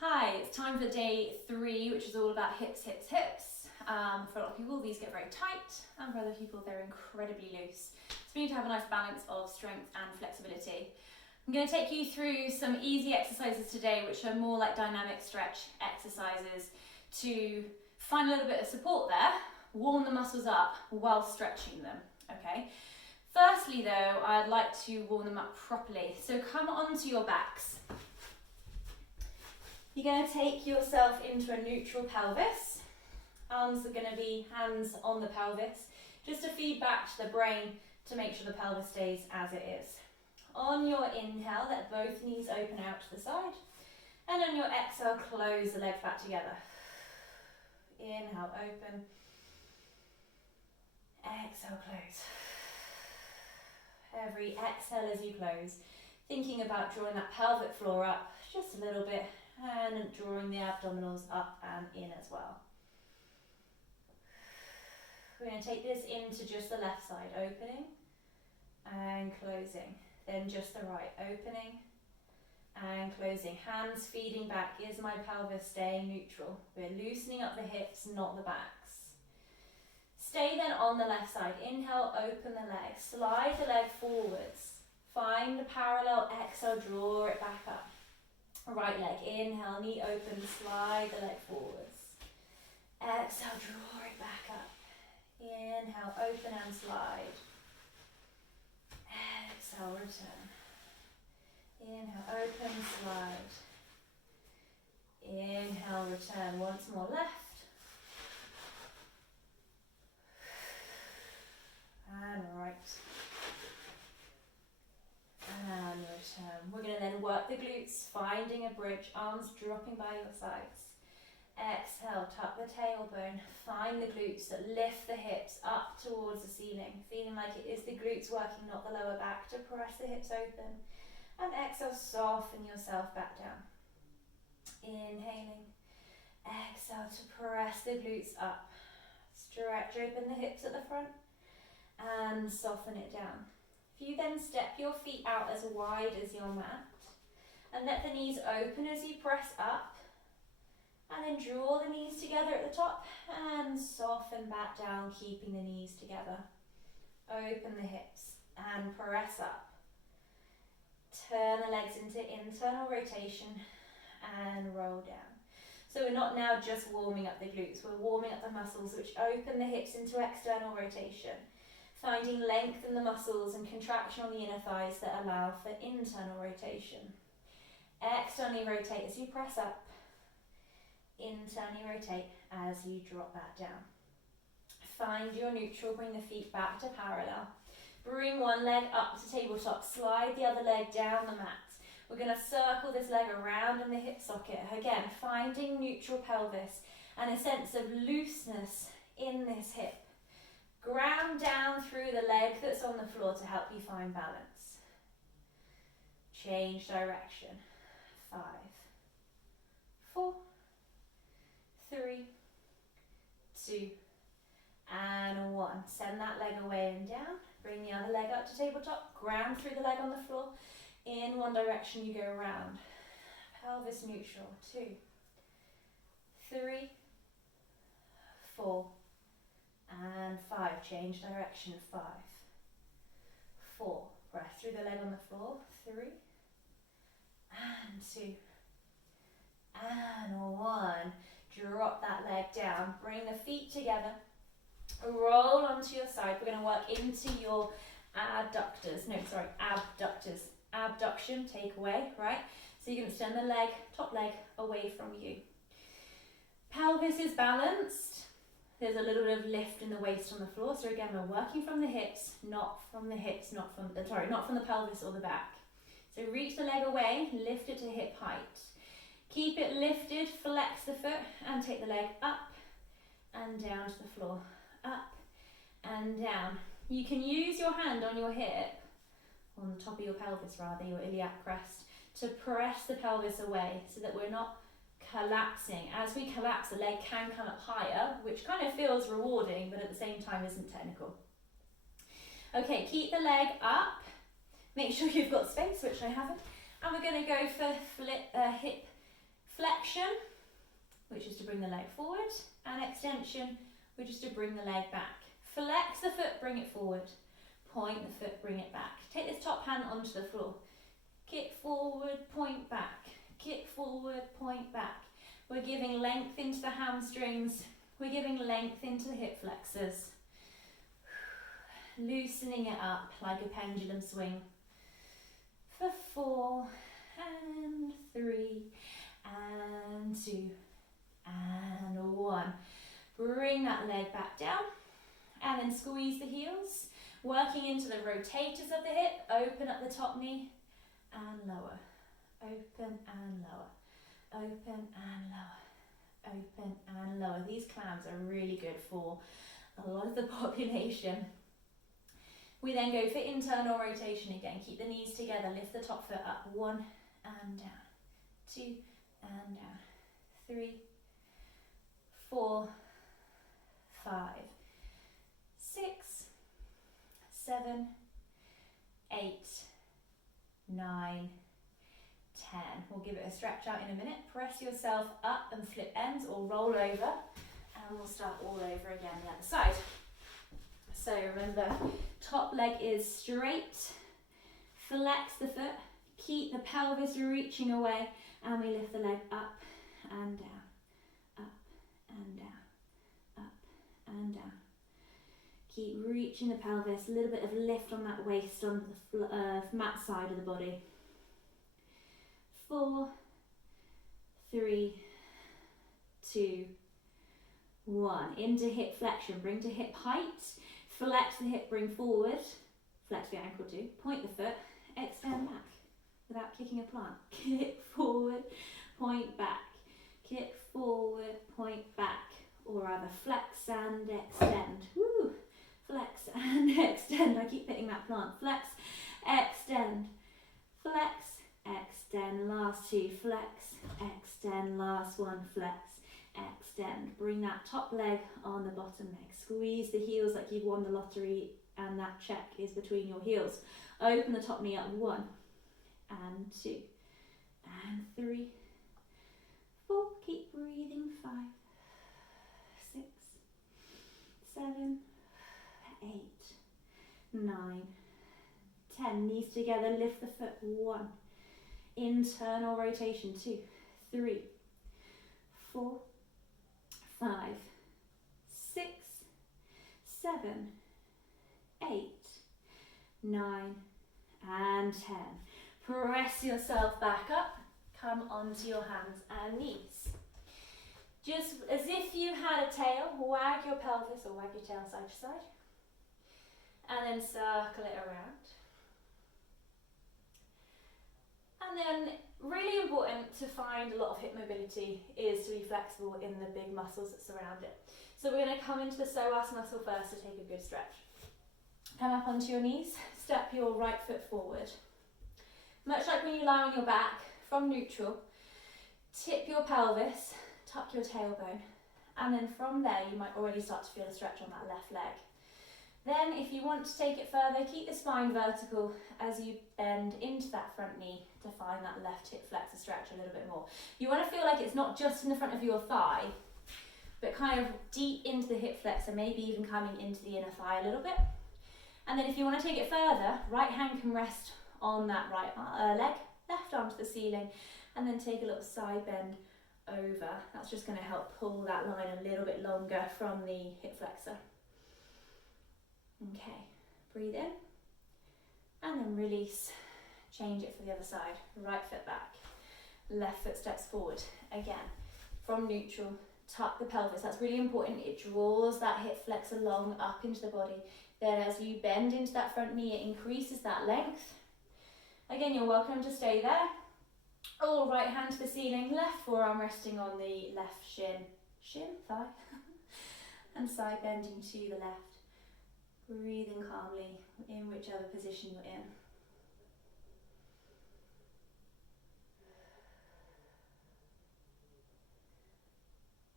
Hi, it's time for day 3, which is all about hips, hips, hips. For a lot of people, these get very tight, and for other people, they're incredibly loose. So we need to have a nice balance of strength and flexibility. I'm going to take you through some easy exercises today, which are more like dynamic stretch exercises to find a little bit of support there, warm the muscles up while stretching them, okay? Firstly though, I'd like to warm them up properly. So come onto your backs. You're going to take yourself into a neutral pelvis. Arms are going to be hands on the pelvis, just to feed back to the brain to make sure the pelvis stays as it is. On your inhale, let both knees open out to the side. And on your exhale, close the legs back together. Inhale, open. Exhale, close. Every exhale as you close, thinking about drawing that pelvic floor up just a little bit, and drawing the abdominals up and in as well. We're going to take this into just the left side, opening and closing. Then just the right, opening and closing. Hands feeding back. Is my pelvis staying neutral? We're loosening up the hips, not the backs. Stay then on the left side. Inhale, open the leg. Slide the leg forwards. Find the parallel, exhale, draw it back up. Right leg, inhale, knee open, slide the leg forwards. Exhale, draw it back up. Inhale, open and slide. Exhale, return. Inhale, open, slide. Inhale, return. Once more, left. And right. And return. We're going to then work the glutes, finding a bridge, arms dropping by your sides. Exhale, tuck the tailbone, find the glutes that lift the hips up towards the ceiling, feeling like it is the glutes working, not the lower back, to press the hips open. And exhale, soften yourself back down. Inhaling. Exhale to press the glutes up. Stretch open the hips at the front and soften it down. If you then step your feet out as wide as your mat and let the knees open as you press up, and then draw the knees together at the top and soften back down, keeping the knees together. Open the hips and press up. Turn the legs into internal rotation and roll down. So we're not now just warming up the glutes, we're warming up the muscles which open the hips into external rotation. Finding length in the muscles and contraction on the inner thighs that allow for internal rotation. Externally rotate as you press up. Internally rotate as you drop back down. Find your neutral, bring the feet back to parallel. Bring one leg up to tabletop, slide the other leg down the mat. We're going to circle this leg around in the hip socket. Again, finding neutral pelvis and a sense of looseness in this hip. Ground down through the leg that's on the floor to help you find balance. Change direction. 5, 4, 3, 2, and 1. Send that leg away and down. Bring the other leg up to tabletop. Ground through the leg on the floor. In one direction you go round. Pelvis neutral. 2, 3, 4, and 5. Change direction. 5, 4. Breath through the leg on the floor. 3, and 2, and 1. Drop that leg down. Bring the feet together. Roll onto your side. We're going to work into your abductors. Abduction, take away, right? So you're going to extend the leg, top leg, away from you. Pelvis is balanced. There's a little bit of lift in the waist on the floor. So again, we're working from the hips, not from the pelvis or the back. So reach the leg away, lift it to hip height. Keep it lifted, flex the foot and take the leg up and down to the floor. Up and down. You can use your hand on your hip, on the top of your pelvis rather, your iliac crest, to press the pelvis away so that we're not collapsing. As we collapse, the leg can come up higher, which kind of feels rewarding, but at the same time isn't technical. Okay, keep the leg up. Make sure you've got space, which I haven't. And we're going to go for hip Flexion, which is to bring the leg forward, and extension, which is to bring the leg back. Flex the foot, bring it forward. Point the foot, bring it back. Take this top hand onto the floor. Kick forward, point back. Kick forward, point back. We're giving length into the hamstrings. We're giving length into the hip flexors. Loosening it up like a pendulum swing. For 4, and 3, and 2, and 1. Bring that leg back down, and then squeeze the heels. Working into the rotators of the hip, open up the top knee, and lower. Open and lower. Open and lower. Open and lower. These clams are really good for a lot of the population. We then go for internal rotation again. Keep the knees together, lift the top foot up. 1 and down. 2 and down. 3, 4, 5, 6, 7, 8, 9, 10. We'll give it a stretch out in a minute. Press yourself up and flip ends or roll over, and we'll start all over again the other side. So remember, top leg is straight. Flex the foot. Keep the pelvis reaching away, and we lift the leg up and down, up and down, up and down. Keep reaching the pelvis, a little bit of lift on that waist on the mat side of the body. 4, 3, 2, 1. Into hip flexion, bring to hip height. Flex the hip, bring forward. Flex the ankle too. Point the foot, extend back without kicking a plant. Kick forward, point back. Kick forward, point back. Or rather, flex and extend. Woo! Flex and extend. I keep hitting that plant. Flex, extend. Flex, extend. Last 2. Flex, extend. Last 1. Flex, extend. Bring that top leg on the bottom leg. Squeeze the heels like you've won the lottery and that check is between your heels. Open the top knee up. 1 and 2 and 3, 4. Keep breathing. 5, 6, 7, 8, 9, 10. Knees together, lift the foot. 1. Internal rotation. 2, 3, 4, 5, 6, 7, 8, 9, and 10. Press yourself back up. Come onto your hands and knees. Just as if you had a tail, wag your pelvis or wag your tail side to side. And then circle it around. And then, really important to find a lot of hip mobility is to be flexible in the big muscles that surround it. So we're going to come into the psoas muscle first to take a good stretch. Come up onto your knees, step your right foot forward. Much like when you lie on your back, from neutral, tip your pelvis, tuck your tailbone, and then from there you might already start to feel a stretch on that left leg. Then if you want to take it further, keep the spine vertical as you bend into that front knee to find that left hip flexor stretch a little bit more. You want to feel like it's not just in the front of your thigh, but kind of deep into the hip flexor, maybe even coming into the inner thigh a little bit. And then if you want to take it further, right hand can rest on that right leg, left arm to the ceiling, and then take a little side bend over. That's just going to help pull that line a little bit longer from the hip flexor. Okay, breathe in, and then release. Change it for the other side. Right foot back, left foot steps forward. Again, from neutral, tuck the pelvis. That's really important. It draws that hip flexor long up into the body. Then as you bend into that front knee, it increases that length. Again, you're welcome to stay there. All right hand to the ceiling, left forearm resting on the left thigh, and side bending to the left. Breathing calmly in whichever position you're in.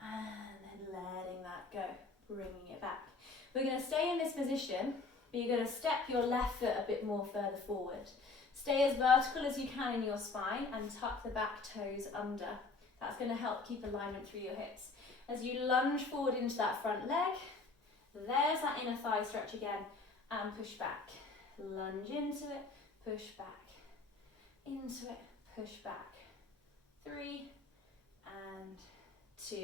And then letting that go, bringing it back. We're going to stay in this position, but you're going to step your left foot a bit more further forward. Stay as vertical as you can in your spine and tuck the back toes under. That's going to help keep alignment through your hips. As you lunge forward into that front leg, there's that inner thigh stretch again, and push back. Lunge into it, push back. Into it, push back. 3 and 2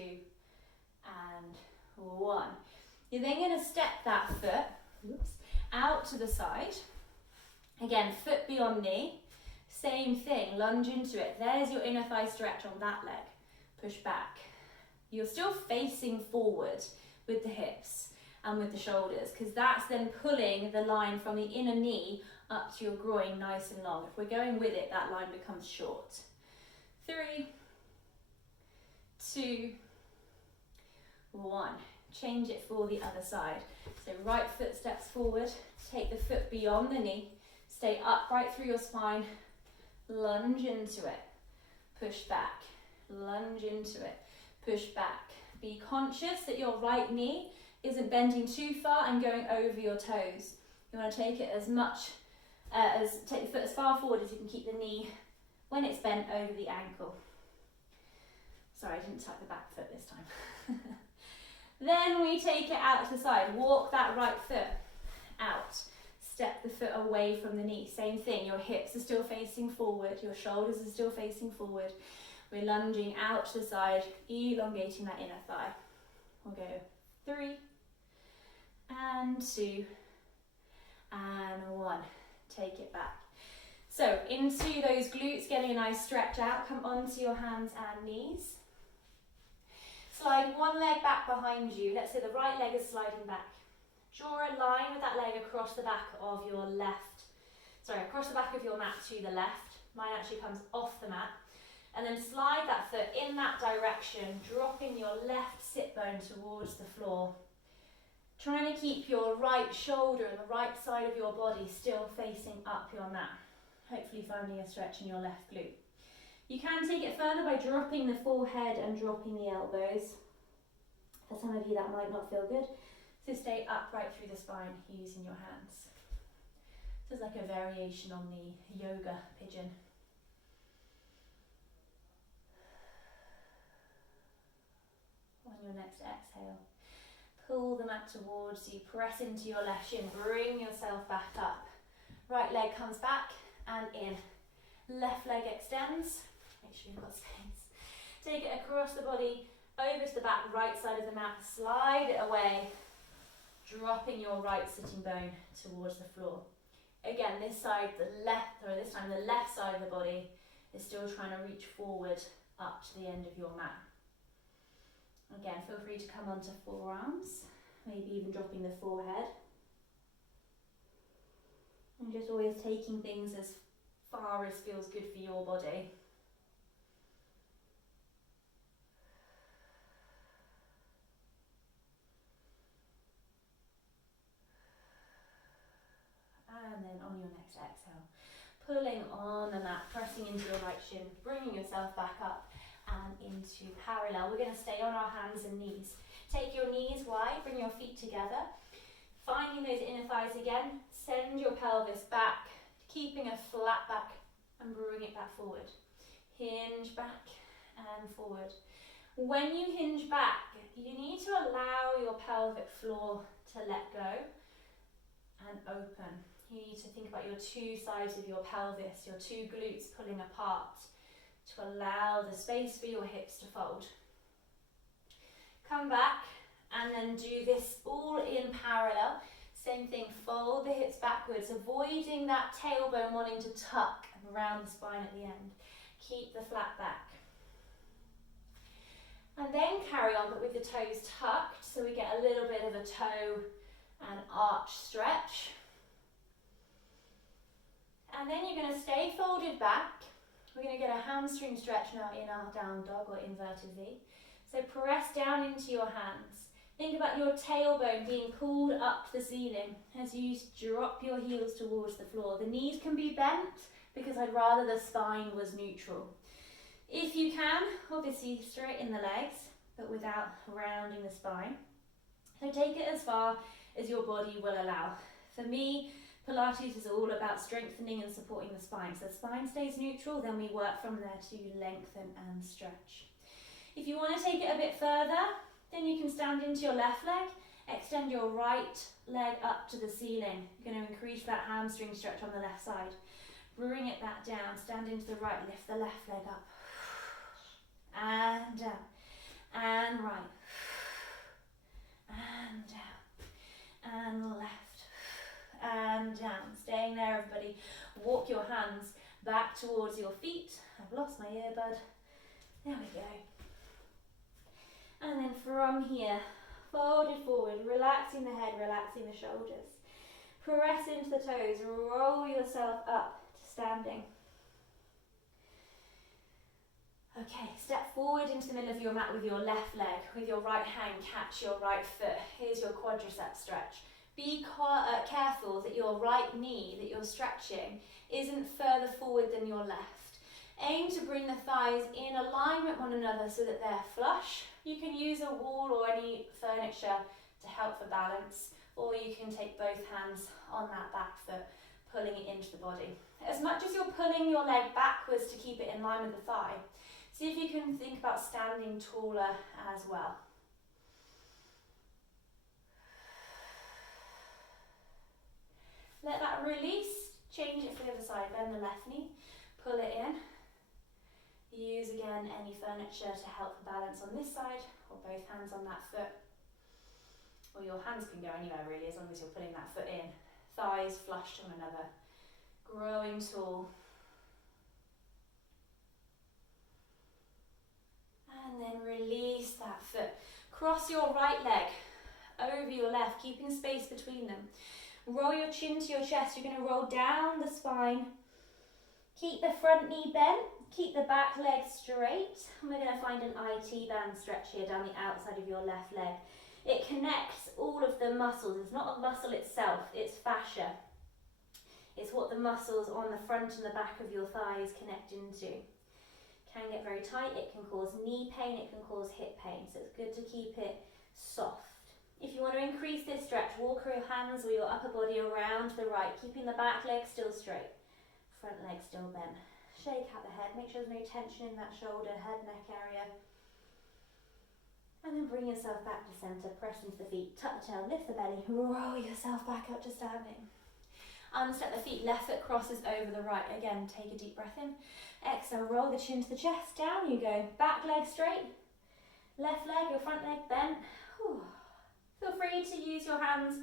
and 1. You're then going to step that foot out to the side. Again, foot beyond knee. Same thing, lunge into it. There's your inner thigh stretch on that leg. Push back. You're still facing forward with the hips and with the shoulders, because that's then pulling the line from the inner knee up to your groin nice and long. If we're going with it, that line becomes short. 3, 2, 1. Change it for the other side. So right foot steps forward, take the foot beyond the knee, stay upright through your spine, lunge into it, push back, lunge into it, push back. Be conscious that your right knee isn't bending too far and going over your toes. You want to take it as much, take the foot as far forward as you can keep the knee when it's bent over the ankle. Sorry, I didn't tuck the back foot this time. Then we take it out to the side. Walk that right foot out. Step the foot away from the knee. Same thing, your hips are still facing forward, your shoulders are still facing forward. We're lunging out to the side, elongating that inner thigh. We'll go 3 and 2 and 1. Take it back. So into those glutes, getting a nice stretch out. Come onto your hands and knees. Slide one leg back behind you. Let's say the right leg is sliding back. Draw a line with that leg across the back of your across the back of your mat to the left. Mine actually comes off the mat. And then slide that foot in that direction, dropping your left sit bone towards the floor. Trying to keep your right shoulder and the right side of your body still facing up your mat. Hopefully finding a stretch in your left glute. You can take it further by dropping the forehead and dropping the elbows. For some of you that might not feel good. So stay upright through the spine using your hands. This is like a variation on the yoga pigeon. On your next exhale, pull the mat towards you, press into your left shin, bring yourself back up. Right leg comes back and in. Left leg extends, make sure you've got space. Take it across the body, over to the back, right side of the mat, slide it away, dropping your right sitting bone towards the floor. Again, this time the left side of the body is still trying to reach forward up to the end of your mat. Again, feel free to come onto forearms, maybe even dropping the forehead. And just always taking things as far as feels good for your body. And then on your next exhale, pulling on the mat, pressing into your right shin, bringing yourself back up and into parallel. We're going to stay on our hands and knees. Take your knees wide, bring your feet together. Finding those inner thighs again, send your pelvis back, keeping a flat back and bring it back forward. Hinge back and forward. When you hinge back, you need to allow your pelvic floor to let go and open. You need to think about your two sides of your pelvis, your two glutes pulling apart to allow the space for your hips to fold. Come back and then do this all in parallel. Same thing, fold the hips backwards, avoiding that tailbone wanting to tuck around the spine at the end. Keep the flat back. And then carry on, but with the toes tucked, so we get a little bit of a toe and arch stretch. And then you're going to stay folded back. We're going to get a hamstring stretch now in our down dog or inverted V. So press down into your hands. Think about your tailbone being pulled up the ceiling as you drop your heels towards the floor. The knees can be bent because I'd rather the spine was neutral. If you can, obviously straighten the legs, but without rounding the spine. So take it as far as your body will allow. For me, Pilates is all about strengthening and supporting the spine. So the spine stays neutral, then we work from there to lengthen and stretch. If you want to take it a bit further, then you can stand into your left leg, extend your right leg up to the ceiling. You're going to increase that hamstring stretch on the left side. Bring it back down, stand into the right, lift the left leg up. And down, and right, and down, and left, and down. Staying there, everybody. Walk your hands back towards your feet. I've lost my earbud. There we go. And then from here, folded forward, relaxing the head, relaxing the shoulders. Press into the toes, roll yourself up to standing. Okay, step forward into the middle of your mat with your left leg. With your right hand, catch your right foot. Here's your quadricep stretch. Be careful that your right knee that you're stretching isn't further forward than your left. Aim to bring the thighs in alignment with one another so that they're flush. You can use a wall or any furniture to help for balance, or you can take both hands on that back foot, pulling it into the body. As much as you're pulling your leg backwards to keep it in line with the thigh, see if you can think about standing taller as well. Let that release, change it for the other side, bend the left knee, pull it in. Use again any furniture to help the balance on this side, or both hands on that foot. Or your hands can go anywhere really, as long as you're putting that foot in. Thighs flush to one another, growing tall. And then release that foot. Cross your right leg over your left, keeping space between them. Roll your chin to your chest. You're going to roll down the spine. Keep the front knee bent. Keep the back leg straight. And we're going to find an IT band stretch here down the outside of your left leg. It connects all of the muscles. It's not a muscle itself, it's fascia. It's what the muscles on the front and the back of your thighs connect into. Can get very tight, it can cause knee pain, it can cause hip pain, so it's good to keep it soft. If you want to increase this stretch, walk your hands or your upper body around to the right, keeping the back leg still straight, front leg still bent. Shake out the head, make sure there's no tension in that shoulder, head, neck area. And then bring yourself back to centre, press into the feet, tuck the tail, lift the belly, roll yourself back up to standing. Unstep the feet, left foot crosses over the right. Again, take a deep breath in. Exhale, roll the chin to the chest, down you go. Back leg straight, left leg, your front leg bent. Whew. Feel free to use your hands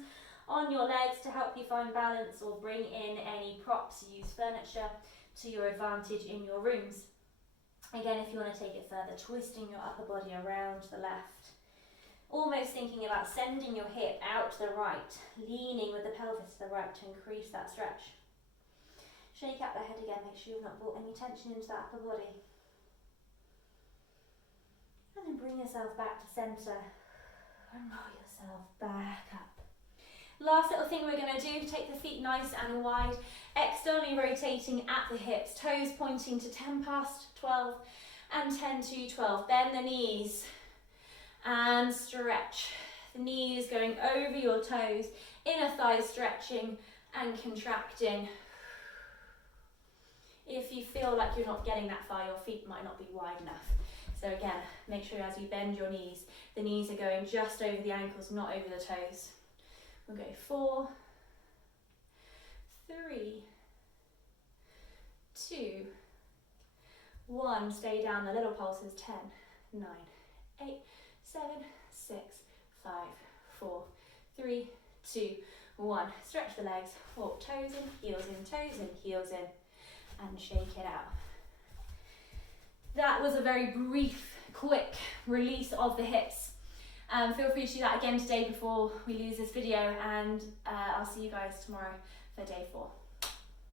on your legs to help you find balance, or bring in any props, use furniture to your advantage in your rooms. Again, if you want to take it further, twisting your upper body around to the left. Almost thinking about sending your hip out to the right, leaning with the pelvis to the right to increase that stretch. Shake out the head again, make sure you've not brought any tension into that upper body. And then bring yourself back to centre and roll yourself back up. Last little thing we're going to do, take the feet nice and wide, externally rotating at the hips, toes pointing to 10 past 12 and 10 to 12. Bend the knees and stretch. The knees going over your toes, inner thighs stretching and contracting. If you feel like you're not getting that far, your feet might not be wide enough. So again, make sure as you bend your knees, the knees are going just over the ankles, not over the toes. We'll go 4, 3, 2, 1. Stay down, the little pulses. 10, 9, 8, 7, 6, 5, 4, 3, 2, 1. Stretch the legs, walk toes in, heels in, toes in, heels in, and shake it out. That was a very brief, quick release of the hips. Feel free to do that again today before we lose this video, and I'll see you guys tomorrow for day 4.